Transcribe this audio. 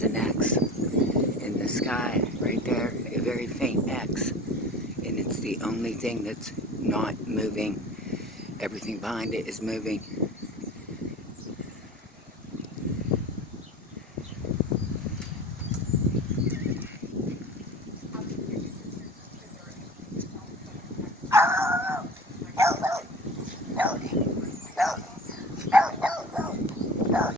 there's an X in the sky right there, a very faint X, and it's the only thing that's not moving. Everything behind it is moving.